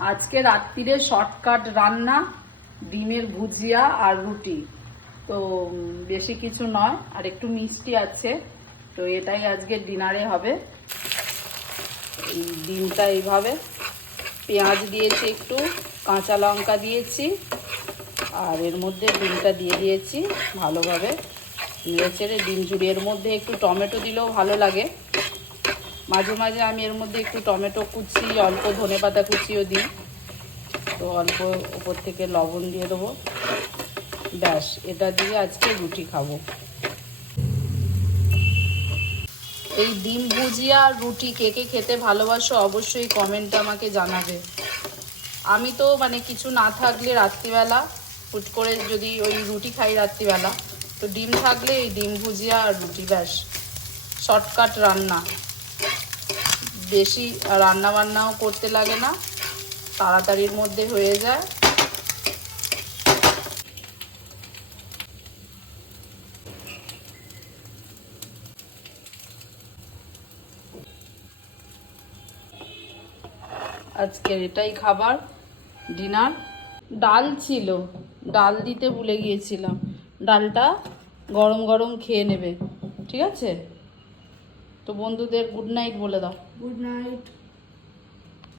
আজকে রাত্রিরে শর্টকাট রান্না, ডিমের ভুজিয়া আর রুটি। তো বেশি কিছু নয়, আর একটু মিষ্টি আছে। তো এটাই আজকে ডিনারে হবে। এই ডিমটা এইভাবে পেঁয়াজ দিয়েছি, একটু কাঁচা লঙ্কা দিয়েছি, আর এর মধ্যে ডিমটা দিয়ে দিয়েছি। ভালোভাবে নেড়ে চেড়ে ডিম ঝুড়ি, এর মধ্যে একটু টমেটো দিলেও ভালো লাগে। মাঝে মাঝে আমি এর মধ্যে একটু টমেটো কুচি, অল্প ধনেপাতা কুচিও দিই। তো অল্প উপর থেকে লবণ দিয়ে দেবো। ব্যাস, এটা দিয়ে আজকে রুটি খাবো। এই ডিম ভুজিয়া আর রুটি কে কে খেতে ভালোবাসো অবশ্যই কমেন্টে আমাকে জানাবে। আমি তো কিছু না থাকলে রাত্রিবেলা হুট করে যদি ওই রুটি খাই রাত্রিবেলা, তো ডিম থাকলে এই ডিম ভুজিয়া আর রুটি, ব্যাস শর্টকাট রান্না। বেশি রান্না বান্নাও করতে লাগে না, তাড়াতাড়ির মধ্যে হয়ে যায়। আজকের এটাই খাবার, ডিনার। ডাল ছিল, ডাল দিতে ভুলে গিয়েছিলাম। ডালটা গরম গরম খেয়ে নেবে, ঠিক আছে? তো বন্ধুদের গুড নাইট বলে দাও। Good night.